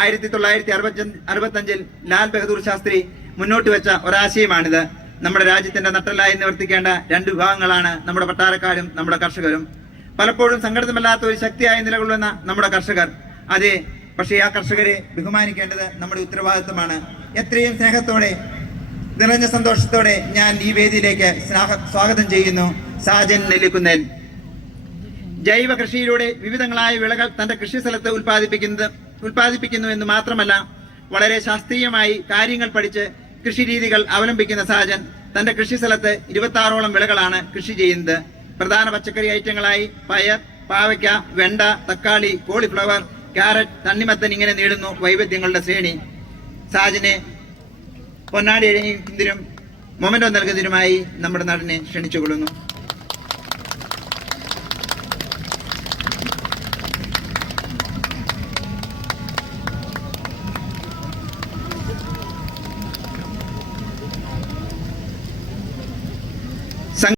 1965 ലാൽ ബഹദൂർ ശാസ്ത്രി മുന്നോട്ട് വെച്ച ഒരാശയമാണിത്. നമ്മുടെ രാജ്യത്തിന്റെ നട്ടെല്ലായി നിവർത്തിക്കേണ്ട രണ്ട് വിഭാഗങ്ങളാണ് നമ്മുടെ പട്ടാളക്കാരും നമ്മുടെ കർഷകരും. പലപ്പോഴും സംഘടിതമല്ലാത്ത ഒരു ശക്തിയായി നിലകൊള്ളുന്ന നമ്മുടെ കർഷകർ. അതെ, പക്ഷേ ആ കർഷകരെ ബഹുമാനിക്കേണ്ടത് നമ്മുടെ ഉത്തരവാദിത്വമാണ്. എത്രയും സ്നേഹത്തോടെ നിറഞ്ഞ സന്തോഷത്തോടെ ഞാൻ ഈ വേദിയിലേക്ക് സ്വാഗതം ചെയ്യുന്നു സാജൻ നെല്ലിക്കുന്നേൽ. ജൈവ കൃഷിയിലൂടെ വിവിധങ്ങളായ വിളകൾ തന്റെ കൃഷിസ്ഥലത്ത് ഉൽപ്പാദിപ്പിക്കുന്നു എന്ന് മാത്രമല്ല, വളരെ ശാസ്ത്രീയമായി കാര്യങ്ങൾ പഠിച്ച് കൃഷി രീതികൾ അവലംബിക്കുന്ന സാജൻ തന്റെ കൃഷിസ്ഥലത്ത് 26ഓളം വിളകളാണ് കൃഷി ചെയ്യുന്നത്. പ്രധാന പച്ചക്കറി ഐറ്റങ്ങളായി പയർ, പാവയ്ക്ക, വെണ്ട, തക്കാളി, കോളിഫ്ലവർ, ക്യാരറ്റ്, തണ്ണിമത്തൻ, ഇങ്ങനെ നീളുന്നു വൈവിധ്യങ്ങളുടെ ശ്രേണി. സാജനെ പൊന്നാടി അണിയിക്കുന്നതിനും മൊമെന്റോ നൽകുന്നതിനുമായി നമ്മുടെ നാടിനെ ക്ഷണിച്ചുകൊള്ളുന്നു.